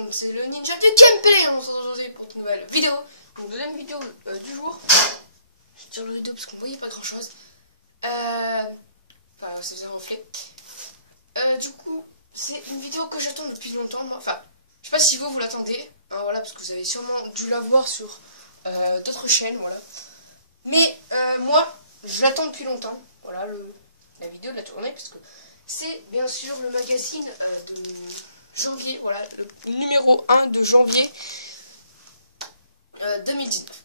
monde, c'est le ninja du gameplay. On se retrouve aujourd'hui pour une nouvelle vidéo. Donc deuxième vidéo du jour. Je tire le rideau parce qu'on voyait pas grand chose. Enfin, ça faisait un reflet. Du coup, c'est une vidéo que j'attends depuis longtemps. Enfin, je sais pas si vous l'attendez. Hein, voilà, parce que vous avez sûrement dû la voir sur d'autres chaînes. Voilà. Mais moi, je l'attends depuis longtemps. Voilà, la vidéo de la tournée, parce que c'est bien sûr le magazine de janvier, voilà, le numéro 1 de janvier 2019.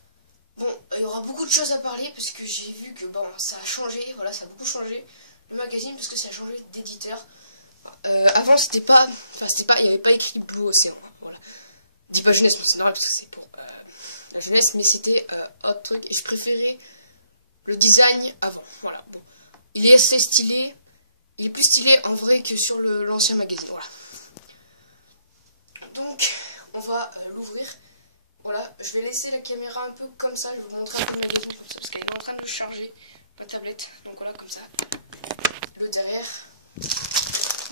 Bon, il y aura beaucoup de choses à parler, parce que j'ai vu que bon, ça a changé, voilà, ça a beaucoup changé, le magazine, parce que ça a changé d'éditeur. Avant, c'était pas, il n'y avait pas écrit Blue Ocean, voilà. Je dis pas jeunesse, c'est normal, parce que c'est pour la jeunesse, mais c'était autre truc, et je préférais le design avant, voilà, bon. Il est assez stylé. Il est plus stylé en vrai que sur l'ancien magazine. Voilà. Donc, on va l'ouvrir. Voilà, je vais laisser la caméra un peu comme ça. Je vais vous montrer un peu le magazine comme ça, parce qu'elle est en train de charger ma tablette. Donc voilà, comme ça. Le derrière.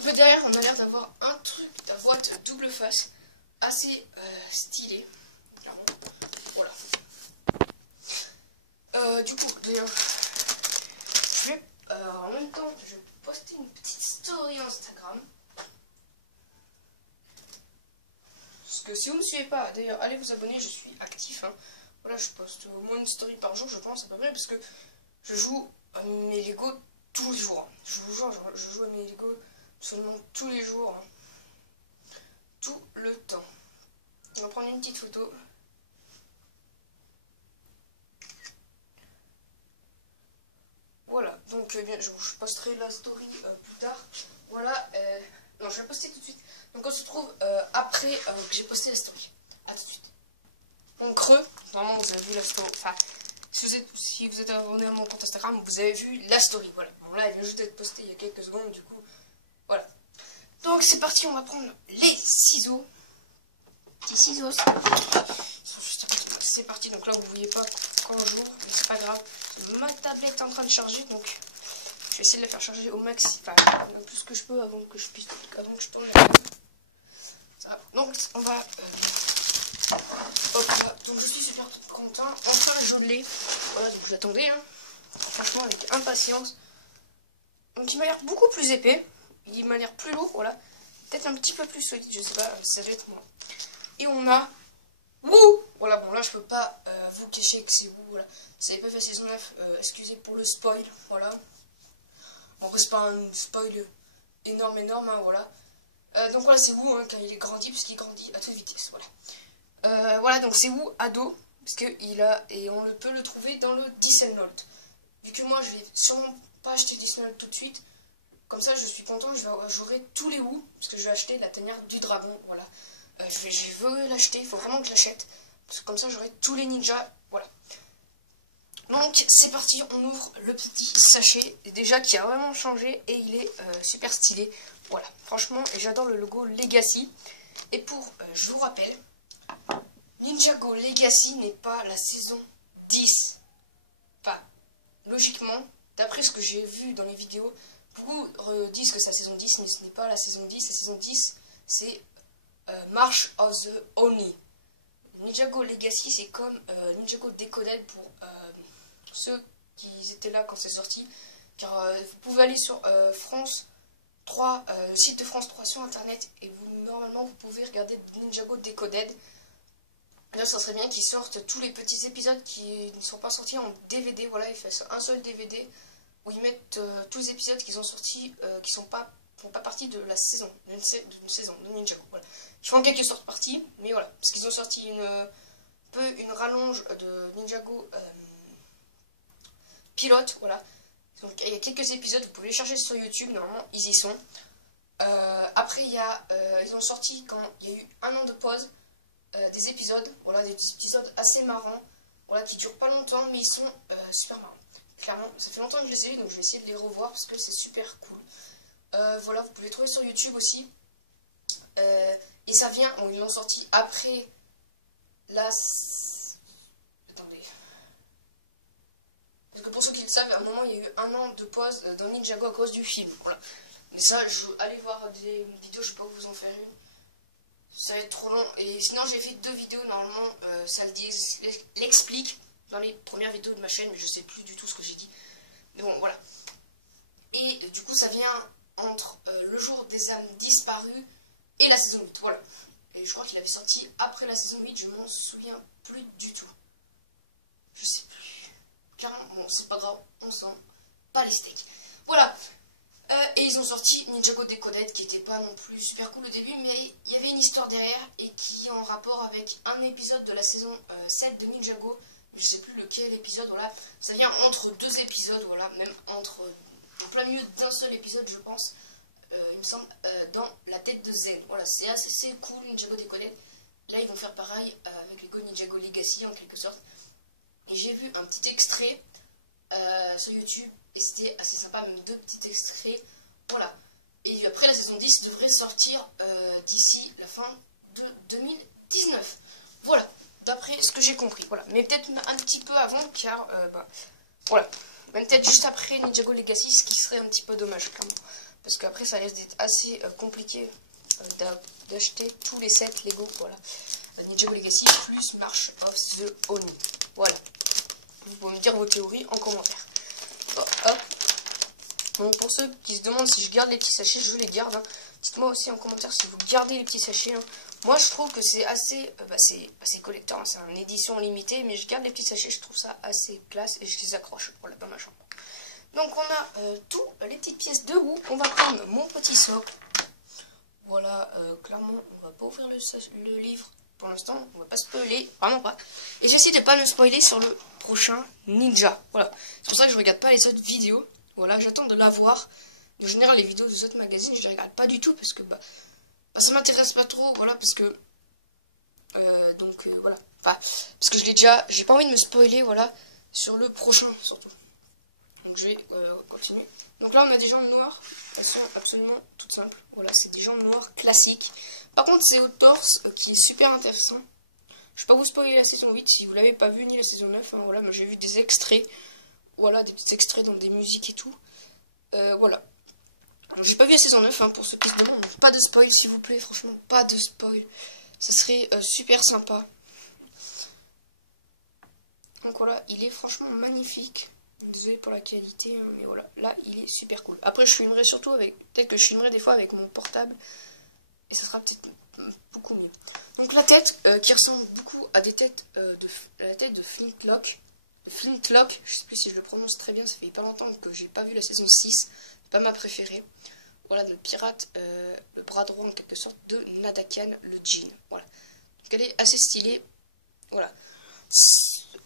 Le derrière, on a l'air d'avoir un truc, la boîte double face, assez stylé. Clairement. Voilà. Du coup, d'ailleurs, je vais en même temps, je vais poster une petite story Instagram. Parce que si vous ne me suivez pas, d'ailleurs, allez vous abonner, je suis actif. Hein. Voilà, je poste au moins une story par jour, je pense, à peu près, parce que je joue à mes Lego tous les jours. Hein. Je joue à mes Lego absolument tous les jours. Hein. Tout le temps. On va prendre une petite photo. Voilà, donc bien, je posterai la story plus tard. Voilà, non, je vais poster tout de suite. Donc on se retrouve après que j'ai posté la story. A tout de suite. En creux, normalement vous avez vu la story. Enfin, si vous êtes abonné à mon compte Instagram, vous avez vu la story. Voilà, bon là elle vient juste d'être postée il y a quelques secondes, du coup, voilà. Donc c'est parti, on va prendre les ciseaux. Petits ciseaux, c'est parti. Donc là vous ne voyez pas quand j'ouvre, mais c'est pas grave. Ma tablette est en train de charger, donc je vais essayer de la faire charger au maxi, enfin le plus que je peux avant que je tourne la vidéo. Donc on va hop là. Donc je suis super content. Enfin je l'ai. Voilà, donc j'attendais hein. Franchement avec impatience. Donc il m'a l'air beaucoup plus épais. Il m'a l'air plus lourd, voilà. Peut-être un petit peu plus solide, je sais pas, ça doit être moi. Et on a Wouh! Voilà, bon là je peux pas vous cacher que c'est Wouh, voilà. Ça pas fait saison 9, excusez pour le spoil, voilà. Bon, c'est pas un spoil énorme, hein, voilà. Donc voilà, c'est Wouh, hein, car il est grandi, parce qu'il grandit à toute vitesse, voilà. Voilà, donc c'est Wouh ado, parce qu'il a, et on peut le trouver dans le Disney Note. Vu que moi je vais sûrement pas acheter Disney Note tout de suite, comme ça je suis content, j'aurai tous les Wouh, parce que je vais acheter la tanière du dragon, voilà. Je veux l'acheter, il faut vraiment que je l'achète. Parce que comme ça j'aurai tous les ninjas. Voilà. Donc c'est parti, on ouvre le petit sachet. Et déjà qui a vraiment changé et il est super stylé. Voilà, franchement, et j'adore le logo Legacy. Et pour, je vous rappelle, Ninjago Legacy n'est pas la saison 10. Enfin, logiquement, d'après ce que j'ai vu dans les vidéos, beaucoup disent que c'est la saison 10, mais ce n'est pas la saison 10. La saison 10, c'est March of the Oni. Ninjago Legacy, c'est comme Ninjago Decoded pour ceux qui étaient là quand c'est sorti. Car vous pouvez aller sur France 3, le site de France 3 sur internet, et normalement vous pouvez regarder Ninjago Decoded. D'ailleurs, ça serait bien qu'ils sortent tous les petits épisodes qui ne sont pas sortis en DVD. Voilà, ils font un seul DVD où ils mettent tous les épisodes qui sont sortis, qui font pas partie de la saison, d'une saison de Ninjago. Voilà. Je fais en quelque sorte partie, mais voilà, parce qu'ils ont sorti une rallonge de Ninjago pilote, voilà. Donc il y a quelques épisodes, vous pouvez les chercher sur YouTube, normalement ils y sont. Après ils ont sorti, quand il y a eu un an de pause, des épisodes, voilà, des petits épisodes assez marrants, voilà, qui durent pas longtemps, mais ils sont super marrants. Clairement, ça fait longtemps que je les ai vus, donc je vais essayer de les revoir parce que c'est super cool. Voilà, vous pouvez les trouver sur YouTube aussi. Et ça vient, bon, ils l'ont sorti après la... Attendez. Parce que pour ceux qui le savent, à un moment, il y a eu un an de pause dans Ninjago à cause du film. Voilà. Mais ça, allez voir des vidéos, je sais pas vous en faire une. ça va être trop long. Et sinon j'ai fait 2 vidéos normalement, ça l'explique dans les premières vidéos de ma chaîne, mais je sais plus du tout ce que j'ai dit. Mais bon, voilà. Et du coup ça vient entre le jour des âmes disparues et la saison 8, voilà. Et je crois qu'il avait sorti après la saison 8, je m'en souviens plus du tout. Je sais plus. Clairement, bon, c'est pas grave, on s'en pas les steaks. Voilà. Et ils ont sorti Ninjago Decoded, qui était pas non plus super cool au début, mais il y avait une histoire derrière, et qui est en rapport avec un épisode de la saison 7 de Ninjago. Je sais plus lequel épisode, voilà. Ça vient entre 2 épisodes, voilà, même entre, en plein milieu d'un seul épisode, je pense. Il me semble, dans la tête de Zen. Voilà, c'est assez cool, Ninjago Decoded. Là, ils vont faire pareil avec les Go Ninjago Legacy, en quelque sorte. Et j'ai vu un petit extrait sur YouTube, et c'était assez sympa, même 2 petits extraits. Voilà. Et après, la saison 10 devrait sortir d'ici la fin de 2019. Voilà, d'après ce que j'ai compris. Voilà. Mais peut-être un petit peu avant, car, voilà. Même peut-être juste après Ninjago Legacy, ce qui serait un petit peu dommage, clairement. Parce qu'après, ça risque d'être assez compliqué d'acheter tous les sets Lego, voilà. Ninjago Legacy plus March of the Oni. Voilà. Vous pouvez me dire vos théories en commentaire. Bon, hop. Donc pour ceux qui se demandent si je garde les petits sachets, je les garde. Hein. Dites-moi aussi en commentaire si vous gardez les petits sachets. Hein. Moi, je trouve que c'est assez... c'est collector, hein. C'est une édition limitée, mais je garde les petits sachets. Je trouve ça assez classe et je les accroche voilà, dans ma chambre. Donc on a tous les petites pièces de roue. On va prendre mon petit socle. Voilà, clairement, on va pas ouvrir le livre pour l'instant. On va pas spoiler, vraiment pas. Et j'essaie de pas me spoiler sur le prochain Ninja. Voilà, c'est pour ça que je regarde pas les autres vidéos. Voilà, j'attends de l'avoir. En général, les vidéos de ce magazine, je les regarde pas du tout parce que ça m'intéresse pas trop. Voilà, parce que voilà, enfin, parce que j'ai pas envie de me spoiler. Voilà, sur le prochain surtout. Donc je vais continuer. Donc là on a des jambes noires, elles sont absolument toutes simples. Voilà, c'est des jambes noires classiques. Par contre c'est au torse qui est super intéressant. Je vais pas vous spoiler la saison 8 si vous l'avez pas vu, ni la saison 9. Hein, voilà, moi j'ai vu des extraits. Voilà, des petits extraits dans des musiques et tout. Voilà. J'ai pas vu la saison 9 hein, pour ceux qui se demandent. Pas de spoil s'il vous plaît, franchement, pas de spoil. Ça serait super sympa. Donc voilà, il est franchement magnifique. Désolé pour la qualité, hein, mais voilà, là il est super cool. Après je filmerai surtout avec, peut-être que je filmerai des fois avec mon portable, et ça sera peut-être beaucoup mieux. Donc la tête qui ressemble beaucoup à des têtes la tête de Flintlock. Flintlock, je sais plus si je le prononce très bien, ça fait pas longtemps que j'ai pas vu la saison 6, c'est pas ma préférée. Voilà, notre pirate, le bras droit en quelque sorte de Nadakian, le jean. Voilà, donc elle est assez stylée, voilà.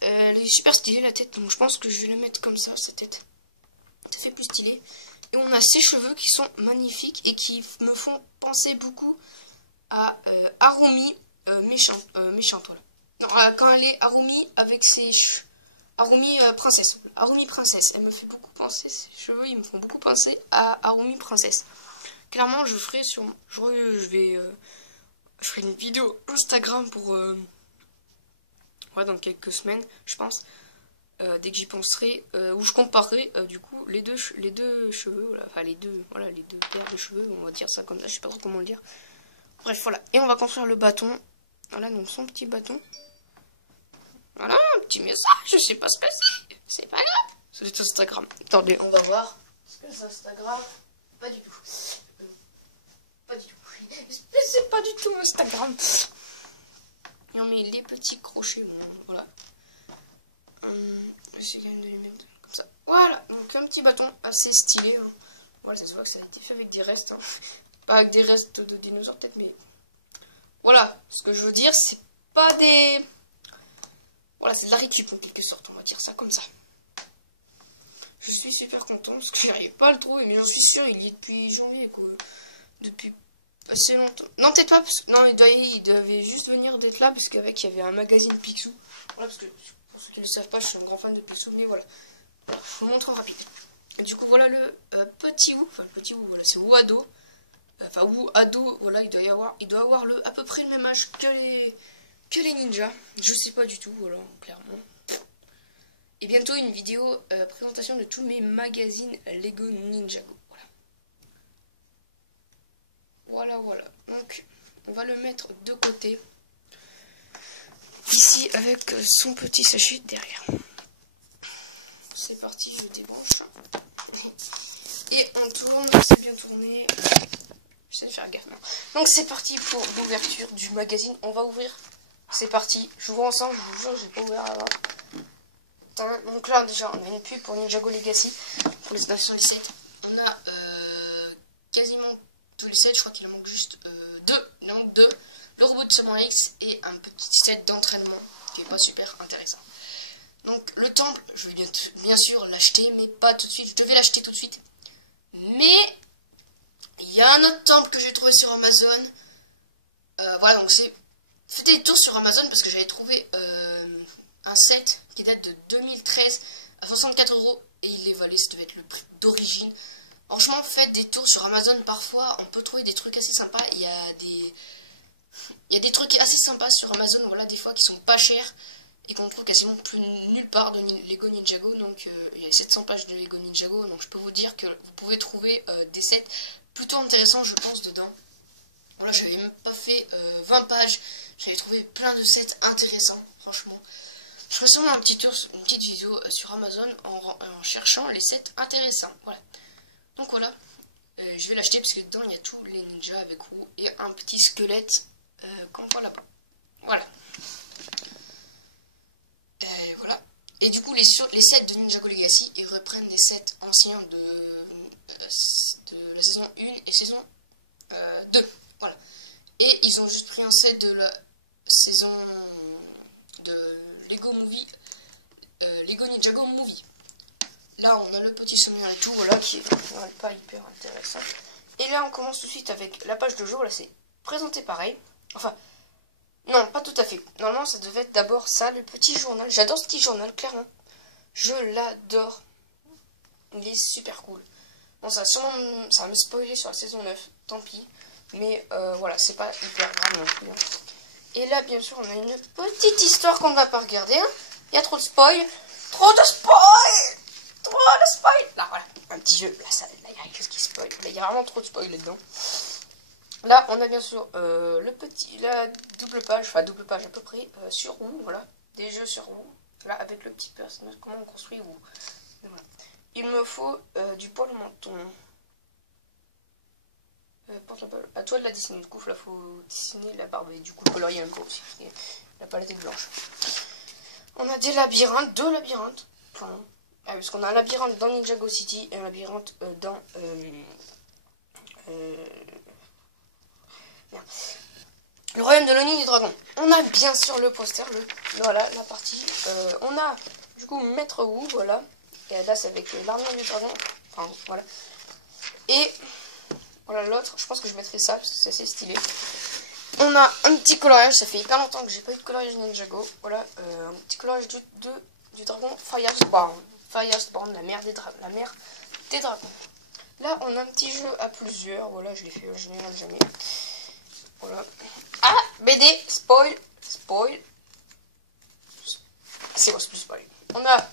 Elle est super stylée la tête, donc je pense que je vais la mettre comme ça, sa tête. Ça fait plus stylé. Et on a ses cheveux qui sont magnifiques et qui me font penser beaucoup à Harumi méchante, voilà. Non, quand elle est Harumi avec ses cheveux. Harumi princesse. Harumi princesse. Elle me fait beaucoup penser, ses cheveux, ils me font beaucoup penser à Harumi princesse. Clairement, je ferai sur. Je ferai une vidéo Instagram pour. Dans quelques semaines, je pense, dès que j'y penserai, où je comparerai du coup les deux cheveux, voilà, enfin les deux paires de cheveux, on va dire ça comme ça, je sais pas trop comment le dire. Bref, voilà, et on va construire le bâton. Voilà, donc son petit bâton. Voilà, un petit message, je sais pas ce que c'est pas grave. C'est Instagram. Attendez, on va voir. Est-ce que c'est Instagram? Pas du tout. Pas du tout. C'est pas du tout Instagram. Et on met les petits crochets, voilà. J'essaie quand même de les mettre comme ça. Voilà, donc un petit bâton assez stylé. Hein. Voilà, ça se voit que ça a été fait avec des restes. Hein. Pas avec des restes de dinosaures peut-être, mais... Voilà, ce que je veux dire, c'est pas des... Voilà, c'est de la récup en quelque sorte, on va dire ça comme ça. Je suis super content, parce que j'arrive pas à le trouver, mais j'en suis sûr, il y est depuis janvier, quoi. Depuis... assez longtemps. Non, peut-être pas, parce que non, il devait juste venir d'être là, parce qu'avec, il y avait un magazine Picsou. Voilà, parce que, pour ceux qui ne le savent pas, je suis un grand fan de Picsou, mais voilà. Voilà, je vous montre en rapide. Et du coup, voilà le petit Wu, enfin, le petit Wu, voilà, c'est Wu-Ado. Enfin, Wu-Ado, voilà, il doit avoir à peu près le même âge que les ninjas. Je sais pas du tout, voilà, clairement. Et bientôt, une vidéo présentation de tous mes magazines Lego Ninjago. Voilà. Donc, on va le mettre de côté. Ici, avec son petit sachet derrière. C'est parti, je débranche. Et on tourne, c'est bien tourné. J'essaie de faire gaffe. Non. Donc c'est parti pour l'ouverture du magazine. On va ouvrir. C'est parti. J'ouvre ensemble, je vous jure, j'ai pas ouvert avant. Donc là déjà on a une pub pour Ninjago Legacy pour les nations des 7. On a quasiment tous les sets, je crois qu'il en manque juste deux. Il en manque deux. Le robot de Samurai X et un petit set d'entraînement qui est pas super intéressant. Donc le temple, je vais bien sûr l'acheter, mais pas tout de suite. Je devais l'acheter tout de suite. Mais il y a un autre temple que j'ai trouvé sur Amazon. Voilà, donc c'est... Faites des tours sur Amazon parce que j'avais trouvé un set qui date de 2013 à 64 € et il est valé, ça devait être le prix d'origine. Franchement, faites des tours sur Amazon, parfois on peut trouver des trucs assez sympas. Il y a des trucs assez sympas sur Amazon, voilà, des fois qui sont pas chers et qu'on trouve quasiment plus nulle part de Lego Ninjago. Donc il y a 700 pages de Lego Ninjago, donc je peux vous dire que vous pouvez trouver des sets plutôt intéressants, je pense, dedans. Voilà, j'avais même pas fait 20 pages, j'avais trouvé plein de sets intéressants, franchement. Je ferai sûrement un petit tour, une petite vidéo sur Amazon en cherchant les sets intéressants. Voilà. Donc voilà, je vais l'acheter parce que dedans il y a tous les ninjas avec roues et un petit squelette qu'on voit là-bas. Voilà. Voilà. Et du coup les sets de Ninjago Legacy, ils reprennent des sets anciens de la saison 1 et saison 2. Voilà. Et ils ont juste pris un set de la saison de Lego Movie, Lego Ninjago Movie. Là on a le petit sommaire et tout, voilà, qui est pas hyper intéressant. Et là on commence tout de suite avec la page de jour, là c'est présenté pareil. Enfin, non, pas tout à fait. Normalement ça devait être d'abord ça, le petit journal. J'adore ce petit journal, clairement. Je l'adore. Il est super cool. Bon, ça va me spoiler sur la saison 9, tant pis. Mais voilà, c'est pas hyper grave non plus. Hein. Et là, bien sûr, on a une petite histoire qu'on ne va pas regarder. Hein. Il y a trop de spoil. Trop de spoil. Trop de spoil. Là, voilà, un petit jeu. Là, il y a quelque chose qui spoil. Là, il y a vraiment trop de spoil là-dedans. Là, on a bien sûr la double page, enfin double page à peu près, sur roue, voilà. Des jeux sur roue. Là, avec le petit personnage, comment on construit roue. Voilà. Il me faut du poil au menton. À toi de la dessiner, du coup il faut dessiner la barbe et du coup colorier un peu aussi, la palette est blanche. On a des labyrinthes, deux labyrinthes, enfin, parce qu'on a un labyrinthe dans Ninjago City et un labyrinthe dans le royaume de l'Oni du dragon. On a bien sûr le poster, voilà la partie, on a du coup Maître Wu, voilà, et là c'est avec l'armure du dragon, enfin voilà, et voilà l'autre, je pense que je mettrai ça parce que c'est assez stylé. On a un petit coloriage, ça fait hyper longtemps que j'ai pas eu de coloriage Ninjago. Voilà, un petit coloriage du dragon Firespawn. Firespawn, la mère des dragons. Là, on a un petit jeu à plusieurs. Voilà, je l'ai fait en général jamais. Voilà. Ah, BD, spoil. C'est bon, c'est plus spoil. On a...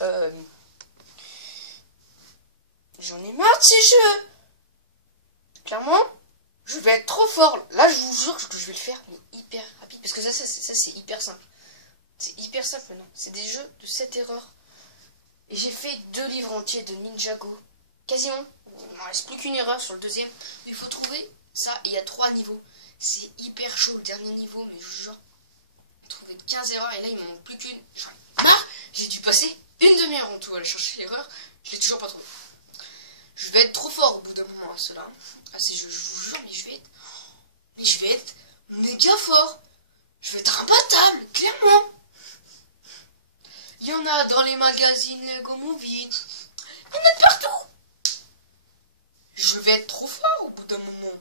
J'en ai marre de ces jeux. Clairement, je vais être trop fort. Là, je vous jure que je vais le faire, mais hyper rapide. Parce que ça c'est hyper simple. C'est hyper simple maintenant. C'est des jeux de 7 erreurs. Et j'ai fait 2 livres entiers de Ninjago. Quasiment. Il ne reste plus qu'une erreur sur le deuxième. Il faut trouver ça. Il y a 3 niveaux. C'est hyper chaud le dernier niveau. Mais je vous jure, j'ai trouvé 15 erreurs. Et là, il m'en manque plus qu'une. J'en ai marre. J'ai dû passer une demi-heure en tout à aller chercher l'erreur. Je l'ai toujours pas trouvé. Je vais être trop fort au bout d'un moment à cela. Ah, je vous jure, mais je vais être méga fort. Je vais être imbattable, clairement. Il y en a dans les magazines Lego Movie. Il y en a partout. Je vais être trop fort au bout d'un moment.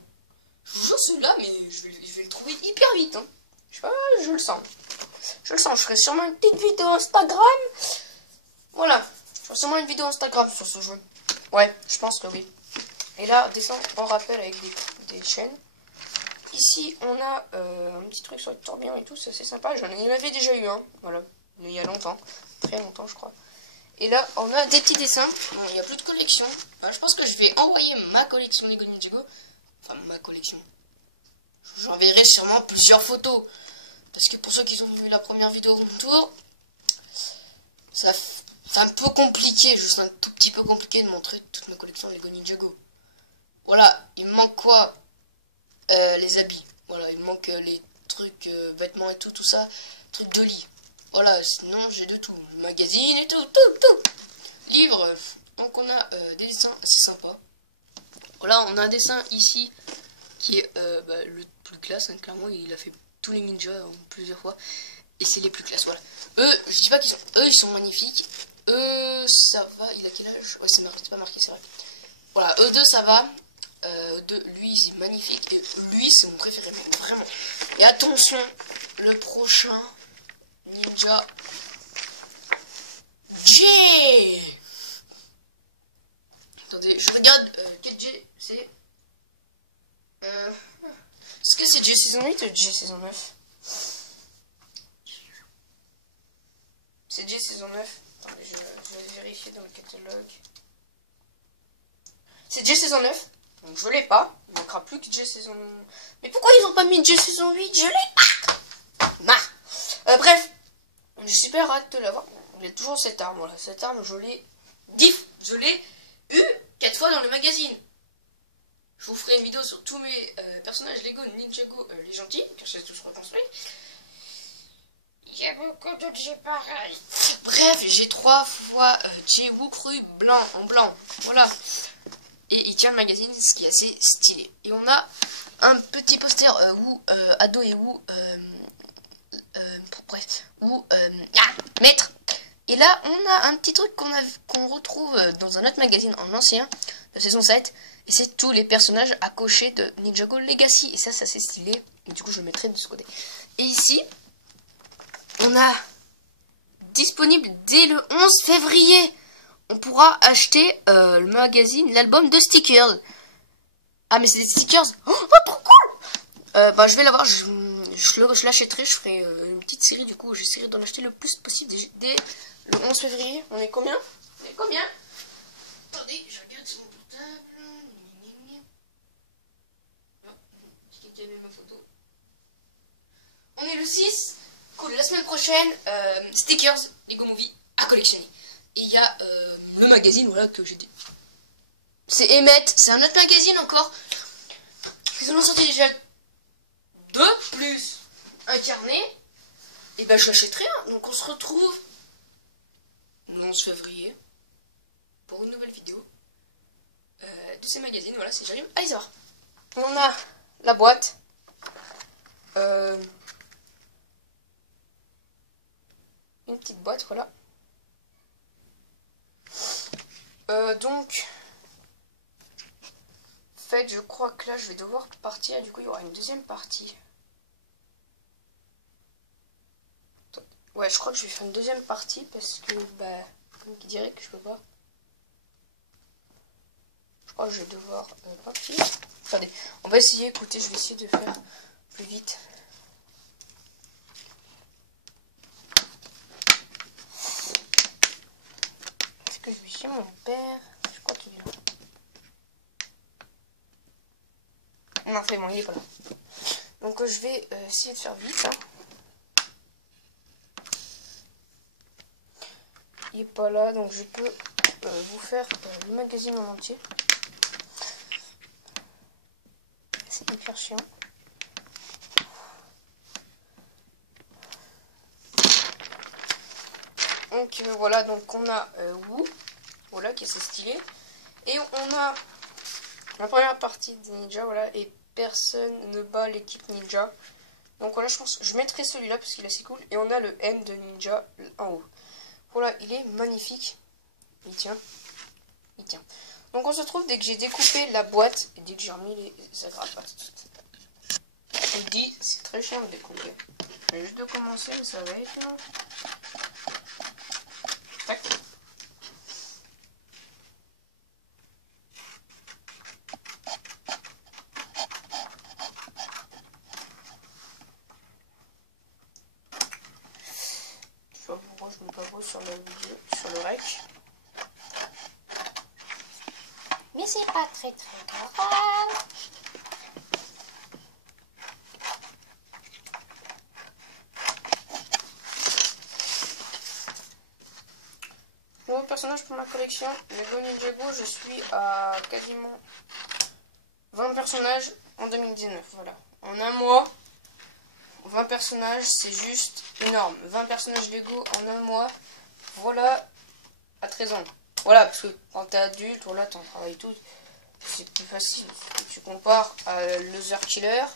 Je vous jure, celui-là, mais je vais le trouver hyper vite. Hein. Je sais pas, je le sens. Je ferai sûrement une petite vidéo Instagram. Voilà. Je ferai sûrement une vidéo Instagram sur ce jeu. Ouais, je pense que oui. Et là, descendre en rappel avec des chaînes. Ici, on a un petit truc sur le tourbillon et tout, c'est assez sympa. J'en avais déjà eu un, voilà, mais il y a longtemps, très longtemps je crois. Et là, on a des petits dessins. Bon, il n'y a plus de collection. Enfin, je pense que je vais envoyer ma collection Lego Ninjago. Enfin, ma collection. J'enverrai sûrement plusieurs photos. Parce que pour ceux qui ont vu la première vidéo Room Tour, c'est un peu compliqué, juste un tout petit peu compliqué de montrer toute ma collection Lego Ninjago. Voilà, il me manque quoi? Les habits. Voilà, il me manque les trucs, vêtements et tout ça, trucs de lit. Voilà, sinon j'ai de tout, magazine et tout. Livres. Donc on a des dessins assez sympas. Voilà, on a un dessin ici qui est le plus classe, hein, clairement, il a fait tous les ninjas plusieurs fois. Et c'est les plus classes, voilà. Eux, je dis pas qu'ils sont... Eux, ils sont magnifiques. Eux, ça va. Il a quel âge? Ouais, c'est pas marqué, c'est vrai. Voilà, eux deux, ça va. Lui, c'est magnifique. Et lui, c'est mon préféré, mais vraiment. Et attention, le prochain ninja... J. Attendez, je regarde quel J c'est. Est-ce que c'est J saison 8 ou J saison 9? C'est J saison 9. Attendez, je vais vérifier dans le catalogue. C'est J saison 9. Donc je l'ai pas. Il manquera plus que J saison... Mais pourquoi ils ont pas mis J saison 8? Je l'ai pas. Nah. Bref. J'ai super hâte de l'avoir. Il y a toujours cette arme. Voilà. Cette arme, je l'ai... Je l'ai eu 4 fois dans le magazine. Je vous ferai une vidéo sur tous mes personnages Lego Ninjago les gentils, car je les ai tous reconstruits. Il y a beaucoup d'autres J pareils. Bref, j'ai 3 fois J Woo cru blanc, en blanc. Voilà. Et il tient le magazine, ce qui est assez stylé. Et on a un petit poster Woo, ado et Woo, bref, Woo, maître. Et là, on a un petit truc qu'on retrouve dans un autre magazine en ancien, de saison 7. Et c'est tous les personnages à cocher de Ninjago Legacy. Et ça, c'est assez stylé. Et du coup, je le mettrai de ce côté. Et ici, on a disponible dès le 11 février. On pourra acheter le magazine, l'album de stickers. Ah, mais c'est des stickers. Oh, trop cool. Je vais l'avoir. Je l'achèterai. Je ferai une petite série. Du coup, j'essaierai d'en acheter le plus possible dès le 11 février. On est combien? Attendez, je regarde sur mon portable. Ma photo. On est le 6. Cool. La semaine prochaine, stickers Lego Movie à collectionner. Et il y a le magazine, voilà, que j'ai dit. C'est Emmet. C'est un autre magazine encore. Ils en ont sorti déjà 2 plus un carnet. Et ben je l'achèterai. Hein. Donc on se retrouve le 11 février pour une nouvelle vidéo. Tous ces magazines, voilà, c'est j'allume. Allez voir. On a la boîte. Une petite boîte, voilà. Donc, en fait, je crois que là, je vais devoir partir. Du coup, il y aura une deuxième partie. Ouais, je crois que je vais faire une deuxième partie parce que, comme qui dirait que je peux pas. Je crois que je vais devoir partir. Attendez, on va essayer. Écoutez, je vais essayer de faire plus vite. Est-ce que je vais chez mon père? Je crois qu'il est là. Non, c'est bon, il est pas là. Donc, je vais essayer de faire vite. Hein. Il est pas là, donc je peux vous faire le magazine en entier. C'est hyper chiant. Donc voilà, donc on a Woo, voilà, qui est assez stylé. Et on a la première partie des ninjas, voilà, et personne ne bat l'équipe ninja. Donc voilà, je pense que je mettrai celui-là parce qu'il est assez cool. Et on a le M de ninja en haut. Voilà, il est magnifique. Il tient. Donc on se retrouve dès que j'ai découpé la boîte et dès que j'ai remis les agrafes. Je vous dis, c'est très chiant de découper. Je vais juste de commencer, ça va être long. Tac. Je sais pas pourquoi je me pavoue sur la vidéo, sur le rec. Mais c'est pas très grave. personnages pour ma collection. Lego Ninjago, je suis à quasiment 20 personnages en 2019. Voilà. En un mois, 20 personnages, c'est juste énorme. 20 personnages Lego en un mois. Voilà, à 13 ans. Voilà, parce que quand t'es adulte, voilà, t'en travailles tout. C'est plus facile. Tu compares à Loser Killer.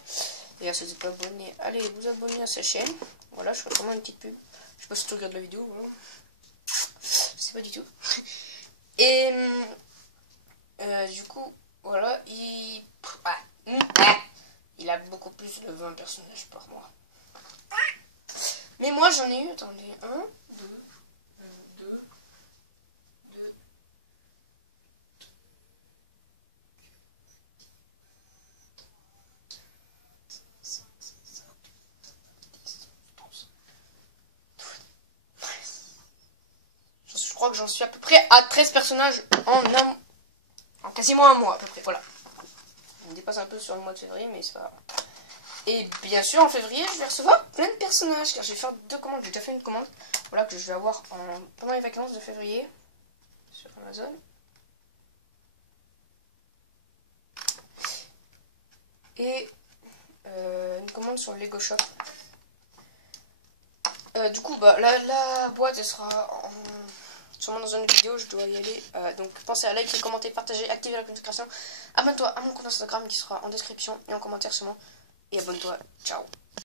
Et à ceux qui n'êtes pas abonnés, allez vous abonner à sa chaîne. Voilà, je ferai vraiment une petite pub. Je sais pas si tu regardes la vidéo. Voilà. Je sais pas du tout. Et du coup, voilà, il a beaucoup plus de 20 personnages par mois. Mais moi j'en ai eu, attendez, 1, 2, 2, 2, 5, 6, 7, 8, 10, 11, 12, 13. Je crois que j'en suis à peu près à 13 personnages en quasiment un mois à peu près, voilà. On dépasse un peu sur le mois de février, mais c'est pas grave. Et bien sûr, en février, je vais recevoir plein de personnages, car je vais faire 2 commandes. J'ai déjà fait une commande, voilà, que je vais avoir pendant les vacances de février, sur Amazon. Et une commande sur le Lego Shop. Du coup, bah, la boîte, elle sera sûrement dans une autre vidéo, je dois y aller. Donc pensez à liker, commenter, partager, activer la notification. Abonne-toi à mon compte Instagram qui sera en description et en commentaire sûrement. Et abonne-toi. Ciao.